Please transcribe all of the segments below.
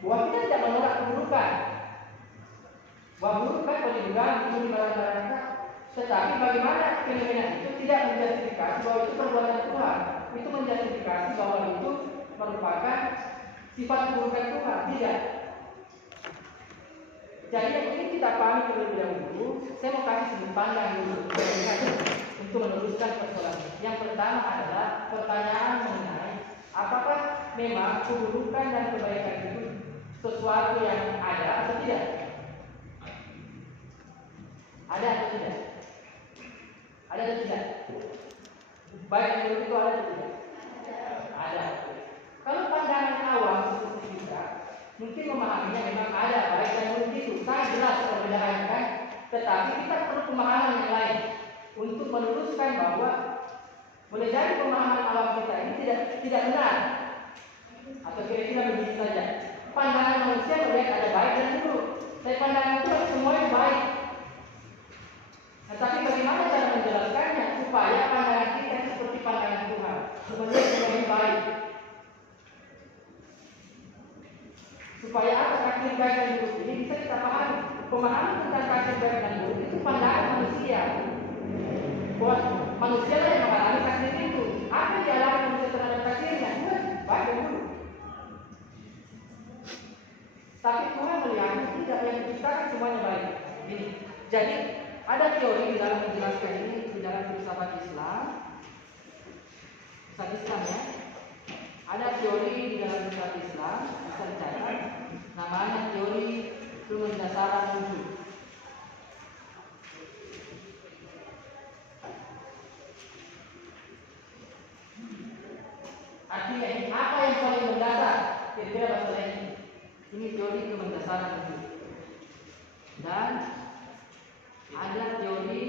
bahwa kita tidak menolak keburukan. Bahwa buruk kan boleh juga di masyarakat, tetapi bagaimana fenomena itu tidak menjustifikasi bahwa itu perbuatan Tuhan. Itu menjustifikasi bahwa itu merupakan sifat keburukan Tuhan. Tidak. Jadi yang ingin kita pahami terlebih dahulu, saya mau kasih sudut pandang dulu untuk meneruskan persoalan ini. Yang pertama adalah pertanyaan mengenai apakah memang keburukan dan kebaikan itu sesuatu yang ada atau tidak? Ada atau tidak? Ada atau tidak? Baik yang buruk itu ada atau tidak? Ada. Kalau pandangan awam seperti kita, mungkin memahaminya memang ada baik dan buruk itu. Sangat jelas perbedaannya kan? Tetapi kita perlu pemahaman yang lain untuk meluruskan bahwa boleh jadi pemahaman awam kita ini tidak benar. Atau kira-kira begitu saja. Pandangan manusia melihat ada baik dan buruk. Tapi pandangan Tuhan semuanya baik. Tetapi bagaimana cara menjelaskannya supaya pandangan kita seperti pandangan Tuhan, semuanya semuanya baik. Supaya apa takdir baik dan buruk ini bisa kita pahami. Pemahaman tentang takdir baik dan buruk itu pandangan manusia. Bahwa manusia lah yang mengalami takdir itu. Apa yang dialami manusia terhadap takdirnya? Baik dan buruk. Tapi Tuhan melihatnya tidak, yang diciptakan semuanya baik. Ini. Jadi ada teori di dalam menjelaskan ini di dalam filsafat Islam. Islam ya. Ada teori di dalam filsafat Islam bisa dicatat. Namanya teori kemendasaran wujud. Artinya apa yang paling mendasar? Kira-kira bahasa ini. Ini teori kemendasaran wujud. Dan ada teori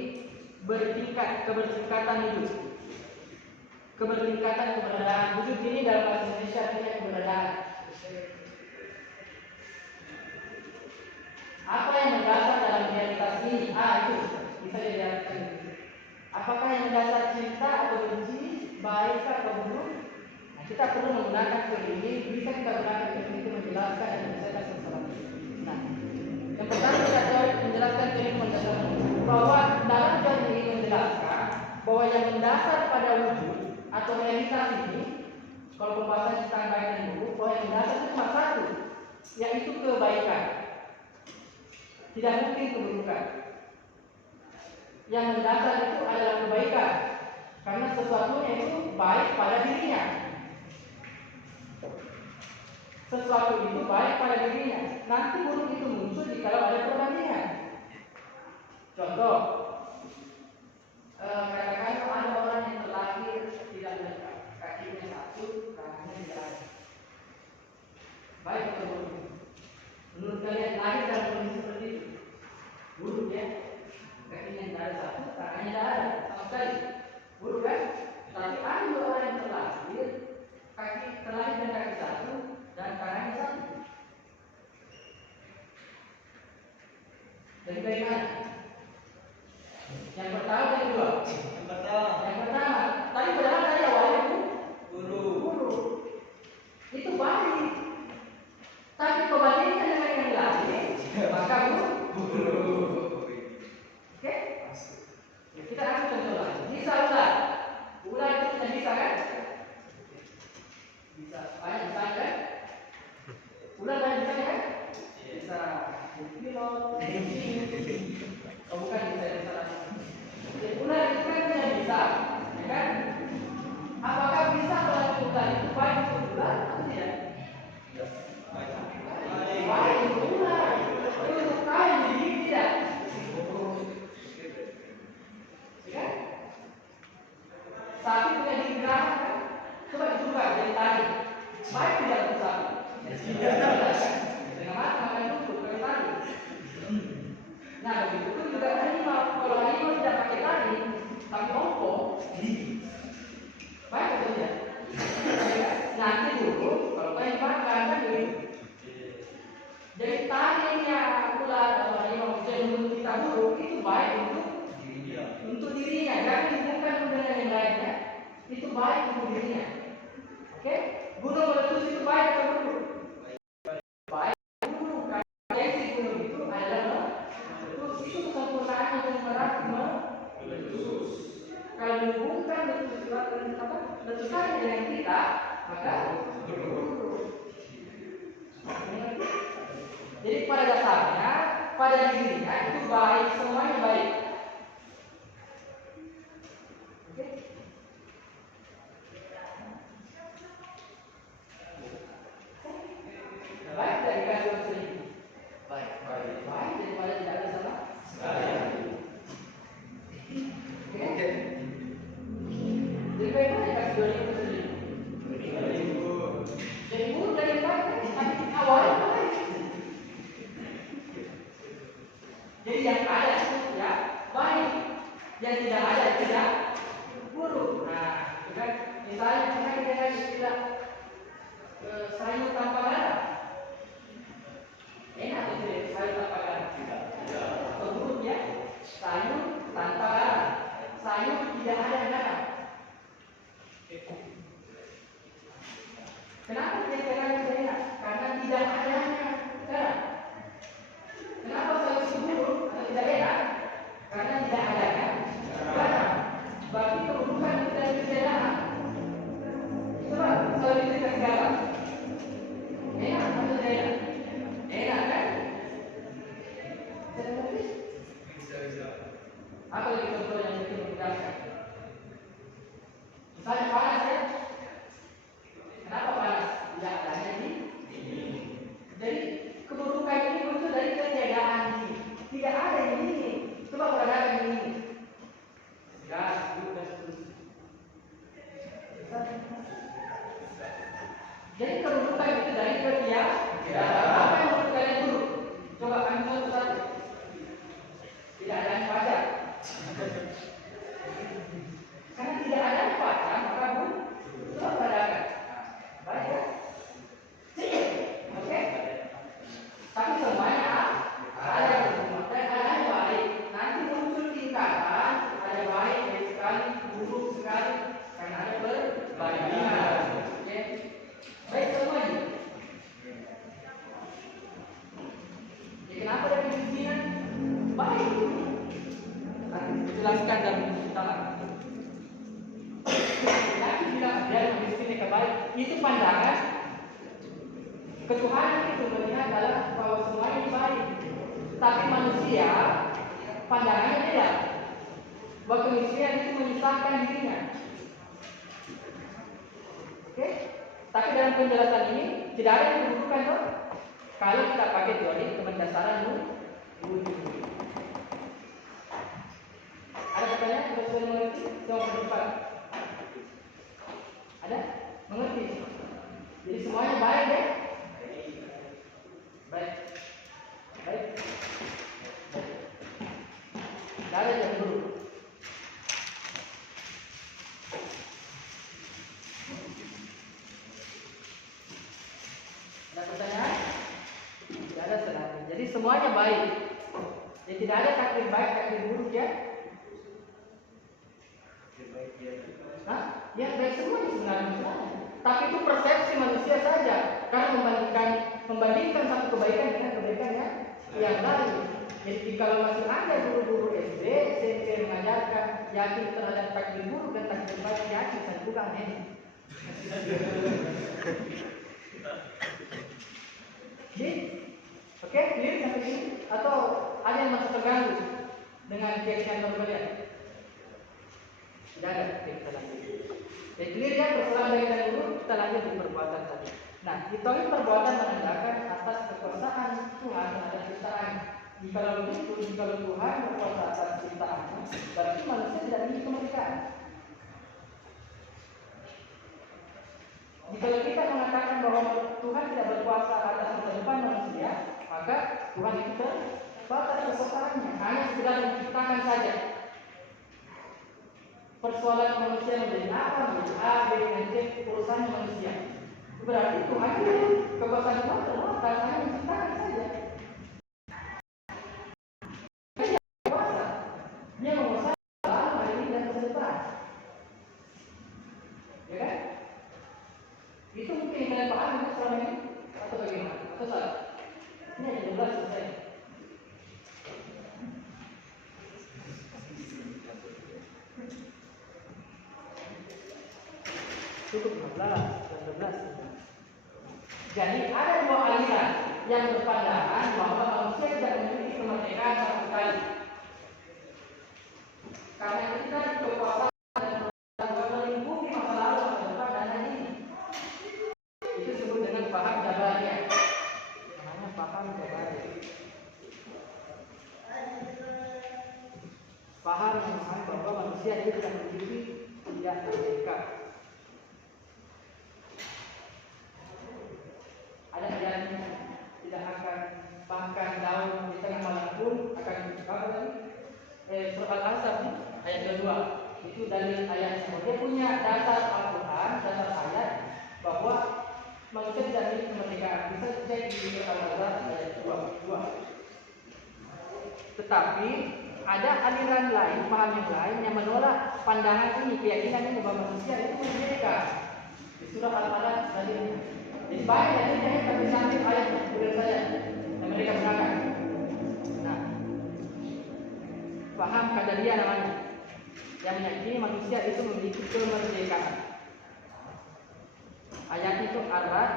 kebertingkatan wujud. Kebertingkatan keberadaan wujud ini dalam bahasa Indonesia artinya keberadaan. Apa yang mendasar dalam realitas ini? Itu bisa dijelaskan. Apakah yang mendasar cinta atau benci, baik atau buruk? Nah, kita perlu menggunakan teori ini. Bisa kita gunakan teori itu menjelaskan dan menyelesaikan masalah ini. Nah, yang pertama kita menjelaskan teori mendasar bahwa dalam teori ini menjelaskan bahwa yang mendasar pada wujud atau realitas ini, kalau pembahasan tentang baik dan buruk, bahwa yang mendasar itu cuma satu, yaitu kebaikan. Tidak mungkin keburukan. Yang mendasar itu adalah kebaikan, karena sesuatunya itu baik pada dirinya. Sesuatu itu baik pada dirinya. Nanti buruk itu muncul jika ada perbandingan. Contoh, katakan ada orang yang terlahir tidak lengkap, kakinya satu, kakinya tidak ada. Baik atau buruk? Menurut kalian lahir dalam kondisi seperti itu? Buruk ya? Kakinya tidak ada satu, kakinya tidak ada sama sekali. Buruk kan? Tapi ada dua orang yang terlahir, terlahir dengan kaki satu dan kakinya satu. Jadi bagaimana? Yang pertama dan kedua. Yang pertama. Tadi padahal tadi awalnya buruk. Itu baik. Tapi kebalikannya dengan yang lain, maka buruk. Oke? Ya, kita ambil contoh lagi. Bisa ular. Ular itu sudah bisa kan? Bisa. Banyak bisa kan? Ular banyak bisa kan? Bisa. Pilot. Bukan bisa. Ular itu kan tidak bisa, ya kan? Apakah bisa melakukan ular itu baik untuk ular atau tidak? Baik untuk ular. Untuk kain jadi tidak. Ya? Sapi punya gigi geraham kan? Coba dicoba dari tadi. Baik tidak untuk sapi? Dengan mata makan tutup pakai tali. Nah begitu juga harimau. Kalau harimau tidak pakai tali, tapi ompong, baik atau tidak? Nanti dulu kalau kain makan kan begitu. Jadi talinya ular atau harimau sebelum kita buruk itu baik untuk dirinya, jangan bukan dengan yang lainnya. Itu baik untuk dirinya. Oke? Gunung meletus itu baik atau buruk? Baik. pada dirinya itu baik, semuanya baik. Oke? Baik dari kasih selingkuh. Baik daripada tidak ada sama. Oke. Lebih baik mana kasih 2.000 selingkuh? Jadi buruk dari baik, tapi awalnya baik. Jadi yang ada itu ya baik, yang tidak ada tidak buruk. Nah, kan misalnya kita kan istilah sayur tanpa garam. Enak atau tidak sayur tanpa garam? Atau buruk ya? Sayur tanpa garam. Sayur tidak ada garam. Kenapa dia katakan enak? Karena tidak adanya garam. Kenapa sayur buruk atau tidak enak? Karena tidak adanya garam. Berarti keburukan itu dari kesalahan. Coba sayur itu dikasih garam. Enak atau tidak enak? Enak kan? Bisa. Apa lagi contoh yang lebih memudahkan? Misalnya panas ya. Kenapa panas? Tidak adanya dingin. Jadi keburukan ini muncul dari ketiadaan dingin. Tidak ada yang dingin. Coba perhatikan yang dingin. Gas, dan seterusnya. Jadi keburukan itu dari ketiadaan. Apa yang menurut kalian buruk? Coba kami contoh satu. Tidak ada yang pacar. Karena tidak ada yang pacar, maka buruk. Coba perhatikan. Baik ya? Oke? Tapi semuanya ada semua. Dan ada yang baik. Nanti muncul tingkatan. Ada baik sekali, buruk sekali. Karena ada perbandingan. Oke? Baik semuanya. Ya, kenapa ada kemiskinan? Baik. Nanti dijelaskan dalam kita. Nanti bilang dia miskin kebaik. Itu pandangan ketuhanan itu melihat adalah bahwa semuanya baik. Tapi manusia pandangannya beda. Bahwa kemiskinan itu menyusahkan dirinya. Oke? Tapi dalam penjelasan ini tidak ada yang keburukan toh. Kalau kita pakai teori kemendasaran wujud. Ada pertanyaan? Kita sudah mengerti? Coba berdepan. Ada? Mengerti? Jadi semuanya baik ya? Baik. Tidak ada yang buruk. Ada pertanyaan? Tidak ada sebenarnya. Jadi semuanya baik. Jadi tidak ada takdir baik, takdir buruk ya? Hah? Ya baik semuanya sebenarnya. Tapi itu persepsi manusia saja. Karena membandingkan satu kebaikan dengan kebaikan yang lain. Jadi kalau masih ada guru-guru SD, SMP mengajarkan yakin terhadap takdir buruk dan takdir baik, yakin saya bukan ini. Jadi, oke, clear sampai sini? Atau ada yang masih terganggu dengan keyakinan kalian? Tidak ada. Oke, kita lanjut. Jadi clear ya, persoalan dari dulu kita lanjut di perbuatan tadi. Nah, hitungan perbuatan menandakan atas kekuasaan Tuhan terhadap ciptaan. Jikalau begitu, jikalau Tuhan berkuasa atas ciptaannya, berarti manusia tidak memiliki kemerdekaan. Jikalau kita mengatakan bahwa Tuhan tidak berkuasa atas masa depan manusia, maka Tuhan itu terbatas kekuasaannya, hanya sekedar menciptakan saja. Persoalan manusia menjadi apa, menjadi A, B, dan C, urusannya manusia. Berarti Tuhan itu kekuasaan Tuhan terbatas, hanya menciptakan saja. Dia menguasai alam hari ini dan masa depan. Ya kan? Itu mungkin yang kalian pahami selama ini atau bagaimana? Atau salah? Ini ada 12 selesai. Cukup 15, 12. Jadi ada dua aliran yang berpandangan bahwa manusia tidak memiliki kemerdekaan sama sekali. Karena kita kekuasaan dan melingkupi masa lalu, masa depan dan hari ini. Itu disebut dengan paham Jabariyah. Namanya paham Jabariyah. Paham yang memahami bahwa manusia itu tidak memiliki merdeka. Ada yang tidak akan bahkan daun di tengah malam pun akan surah Al-Asr ayat kedua itu dari ayat semua. Dia punya dasar Al-Quran, dasar ayat bahwa manusia tidak memiliki kemerdekaan. Bisa cek di Al-Asr ayat 2. Tetapi ada aliran lain, paham yang lain yang menolak pandangan ini, keyakinan ini bahwa manusia itu merdeka. Di surah Al-Alaq tadi. Jadi banyak yang kami sambil ayat berbeda saja yang mereka gunakan. Nah, paham Qadariyah namanya, yang meyakini manusia itu memiliki kemerdekaan. Ayat itu Ar-Ra'd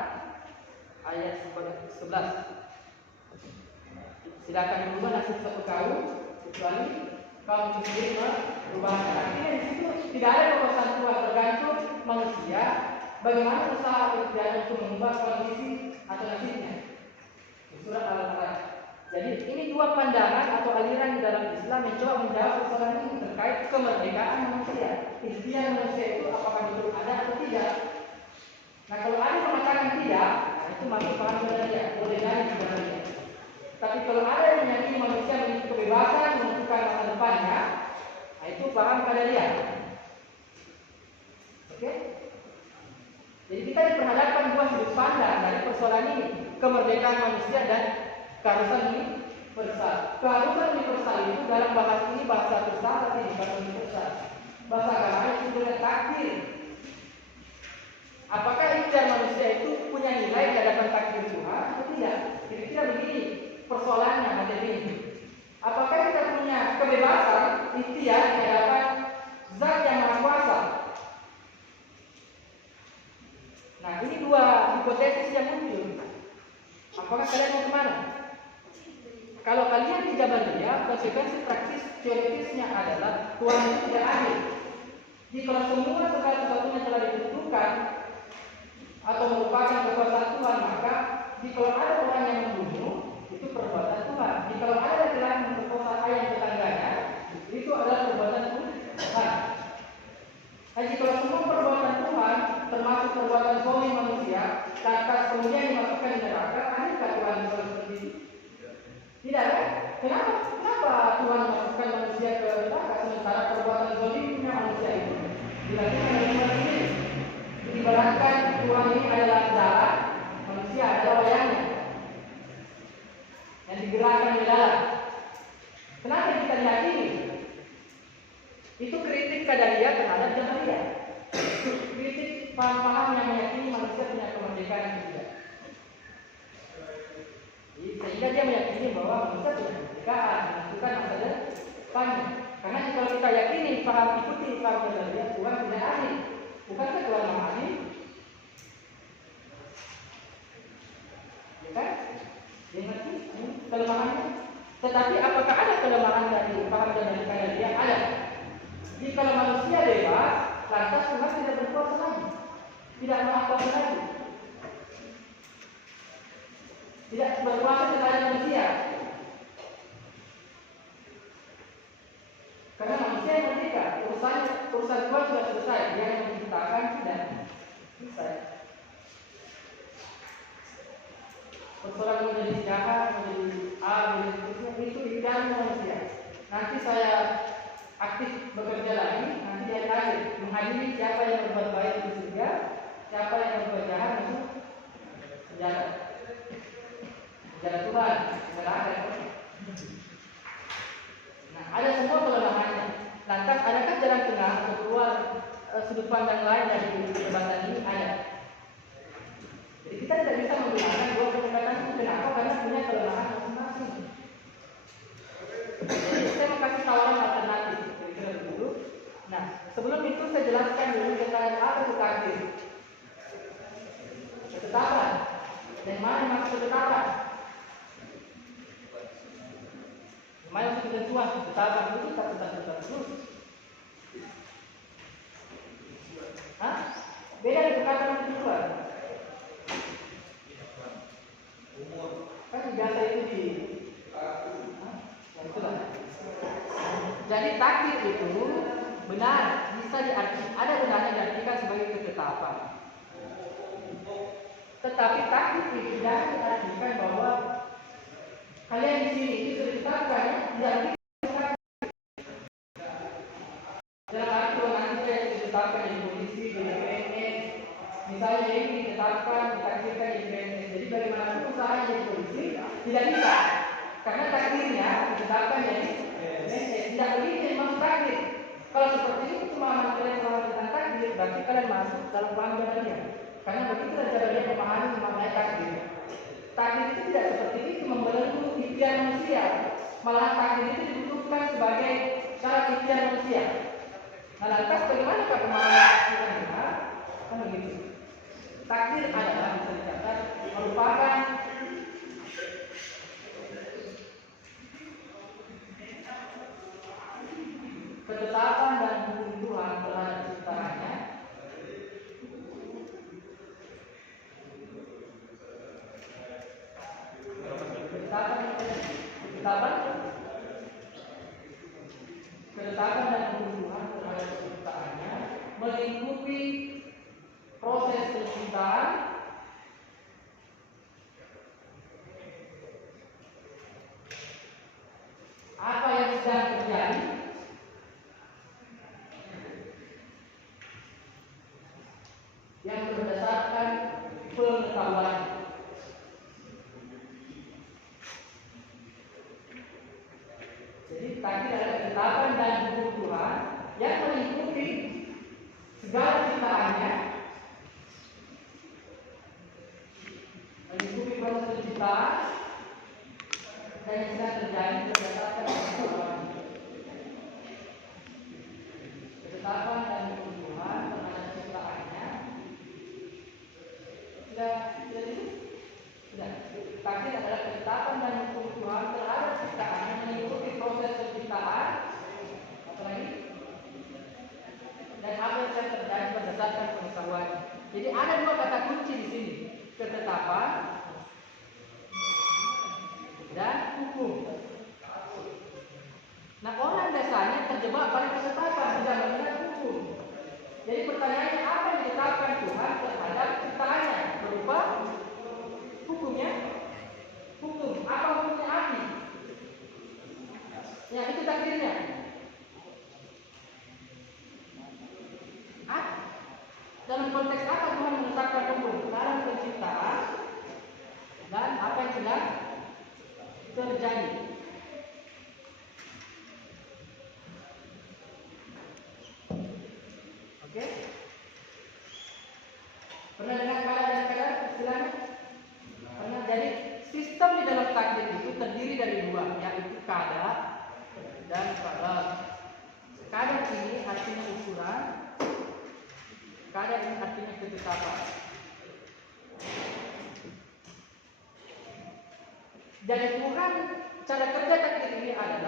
ayat 11. Silakan berubah nasib satu kaum kecuali kaum itu sendiri merubah. Artinya di situ tidak ada kekuasaan Tuhan, tergantung manusia bagaimana usaha berjalan untuk mengubah kondisi atau nasibnya. Surah Al-Alaq. Jadi ini dua pandangan atau aliran di dalam Islam yang coba menjawab persoalan ini terkait kemerdekaan manusia. Ikhtiar manusia itu apakah betul ada atau tidak? Nah, kalau ada yang mengatakan tidak, itu masuk paham Qadariyah, boleh jadi sebenarnya. Tapi kalau ada yang meyakini manusia memiliki kebebasan menentukan masa depannya, nah itu paham Qadariyah. Oke? Jadi kita diperhadapkan dua sudut pandang dari persoalan ini, kemerdekaan manusia dan keharusan universal. Keharusan universal itu dalam bahasa ini bahasa besar ini bahasa universal. Bahasa agama itu dengan takdir. Apakah ikhtiar manusia itu punya nilai di hadapan takdir Tuhan atau tidak? Kira-kira begini persoalannya materi ini. Apakah kita punya kebebasan ikhtiar di hadapan Zat yang Maha Kuasa? Nah, ini dua hipotesis yang muncul. Apakah kalian mau kemana? Kalau kalian di Jabariyah, konsekuensi praktis teoritisnya adalah Tuhan itu tidak adil. Jadi kalau semua segala sesuatunya telah ditentukan atau merupakan kekuasaan Tuhan, maka jika ada orang yang membunuh, itu perbuatan Tuhan. Jika ada laki-laki memperkosa ayam tetangganya, itu adalah perbuatan Tuhan. Nah, jika semua perbuatan Tuhan, termasuk perbuatan zalim manusia, lantas kemudian dimasukkan di neraka, adakah Tuhan kalau seperti itu? Tidak kan? Kenapa Tuhan memasukkan manusia ke neraka sementara perbuatan zalimnya manusia itu dilakukan oleh Tuhan sendiri? Ibaratkan Tuhan ini adalah darah, manusia adalah wayangnya yang digerakkan di dalam. Kenapa kita diyakini? Itu kritik Qadariyah terhadap Jabariyah. Kritik paham-paham yang meyakini manusia punya kemerdekaan yang tidak. Sehingga dia meyakini bahwa manusia punya kemerdekaan menentukan masa depannya. Karena kalau kita yakini paham ikuti paham Jabariyah, Tuhan tidak adil. Bukankah Tuhan Maha Adil? Ya kan? Dia ngerti kelemahannya. Tetapi apakah ada kelemahan dari paham Jabariyah? Ada. Jika manusia bebas, lantas Tuhan tidak berkuasa lagi, tidak maha kuasa lagi, tidak berkuasa terhadap manusia. Karena manusia yang merdeka, urusan Tuhan sudah selesai, dia yang menciptakan sudah selesai. Persoalan menjadi jahat, menjadi A, menjadi seterusnya, itu ikhtiar manusia. Nanti saya aktif bekerja lagi, nanti dia tanya menghadiri siapa yang berbuat baik di surga, siapa yang berbuat jahat masuk penjara. Penjara Tuhan, penjara. Nah, ada semua kelemahannya. Lantas adakah jalan tengah atau keluar sudut pandang lain dari perdebatan ini? Ada. Jadi kita tidak bisa menggunakan dua pendekatan itu. Kenapa? Karena punya kelemahan masing-masing. Jadi saya mau kasih tawaran alternatif. Dulu. Nah, sebelum itu saya jelaskan dulu tentang apa itu takdir. Ketetapan. ketetapan. Lumayan untuk ketentuan ketetapan itu tak tetap terus. Hah? Beda dengan ketetapan yang kedua. Kan biasa itu di yang itulah. Jadi takdir itu benar bisa diartikan, ada benarnya diartikan sebagai ketetapan. Tetapi takdir itu jangan diartikan bahwa kalian di sini itu sudah ditetapkan, ya, tidak dalam arti bahwa nanti saya ditetapkan jadi polisi, jadi PNS, misalnya ini ditetapkan, ditakdirkan jadi PNS. Jadi bagaimanapun usahanya jadi polisi tidak bisa, karena takdirnya ditetapkan jadi PNS. Tidak begitu memang takdir. Kalau seperti itu pemahaman kalian selama tentang takdir, berarti kalian masuk dalam paham Jabariyah. Karena begitu Jabariyah memahami mengenai takdir. Takdir itu tidak seperti itu membelenggu ikhtiar manusia. Malah takdir itu dibutuhkan sebagai syarat ikhtiar manusia. Nah, lantas bagaimana pemahaman takdir yang benar? Kan begitu. Takdir adalah bisa dicatat merupakan ketetapan dan hukum Tuhan terhadap ciptaannya ketetapan dan hukum Tuhan terhadap ciptaannya melingkupi proses penciptaan, apa yang sedang terjadi, yang berdasarkan pengetahuan. Jadi tadi ada ketetapan dan hukum Tuhan yang melingkupi segala ciptaannya, melingkupi proses penciptaan dan yang sedang terjadi berdasarkan pengetahuan. Ketetapan dan hukum Tuhan terhadap ciptaannya sudah. Takdir adalah ketetapan dan hukum Tuhan terhadap ciptaannya mengikuti proses penciptaan, apalagi dan apa yang terjadi berdasarkan pengetahuan. Jadi ada dua kata kunci di sini, ketetapan dan hukum. Nah, orang biasanya terjebak pada ketetapan, tidak melihat hukum. Jadi pertanyaannya, apa yang ditetapkan Tuhan terhadap ciptaannya berupa hukumnya? Hukum. Apa hukumnya api? Ya, itu takdirnya. Dalam konteks apa Tuhan menetapkan hukum? Dalam penciptaan dan apa yang sedang terjadi. Oke? Pernah dengar kala dan kadar istilahnya? Pernah. Jadi sistem di dalam takdir itu terdiri dari dua, yaitu kada dan qadar. Kada ini artinya ukuran, kada ini artinya ketetapan. Jadi Tuhan, cara kerja takdir ini adalah